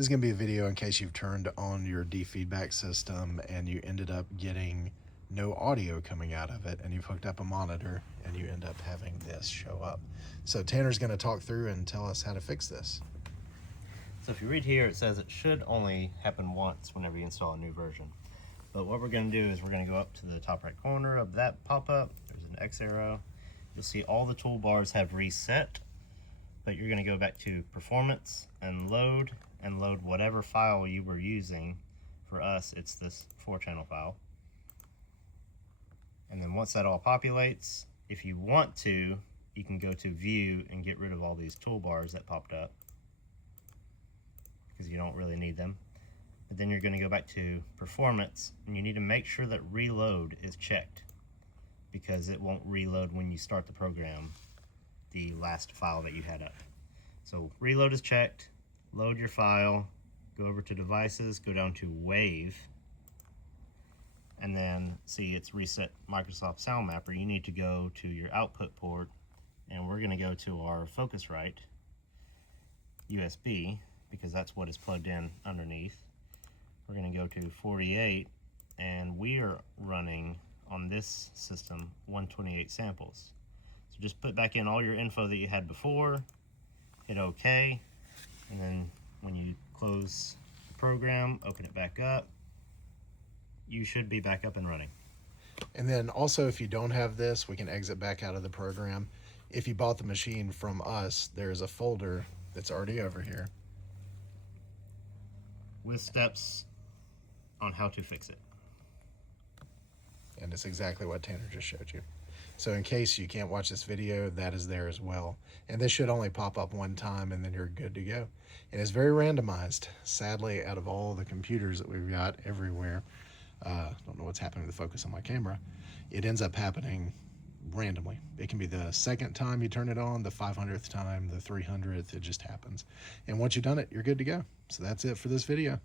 This is going to be a video in case you've turned on your Defeedback system and you ended up getting no audio coming out of it, and you've hooked up a monitor and you end up having this show up. So Tanner's going to talk through and tell us how to fix this. So if you read here, it says it should only happen once whenever you install a new version. But what we're going to do is we're going to go up to the top right corner of that pop-up. There's an X arrow. You'll see all the toolbars have reset, but you're going to go back to Performance and load whatever file you were using. For us, it's this 4-channel file. And then once that all populates, if you want to, you can go to View and get rid of all these toolbars that popped up, because you don't really need them. But then you're going to go back to Performance, and you need to make sure that Reload is checked, because it won't reload when you start the program the last file that you had up. So Reload is checked, load your file, go over to Devices, go down to Wave, and then see it's reset Microsoft Sound Mapper. You need to go to your output port, and we're going to go to our Focusrite USB, because that's what is plugged in underneath. We're going to go to 48, and we are running on this system 128 samples. So just put back in all your info that you had before, hit OK, and then when you close the program, open it back up, you should be back up and running. And then also, if you don't have this, we can exit back out of the program. If you bought the machine from us, there's a folder that's already over here with steps on how to fix it. And it's exactly what Tanner just showed you. So in case you can't watch this video, that is there as well. And this should only pop up one time and then you're good to go. And it's very randomized. Sadly, out of all the computers that we've got everywhere, don't know what's happening with the focus on my camera, it ends up happening randomly. It can be the second time you turn it on, the 500th time, the 300th, it just happens. And once you've done it, you're good to go. So that's it for this video.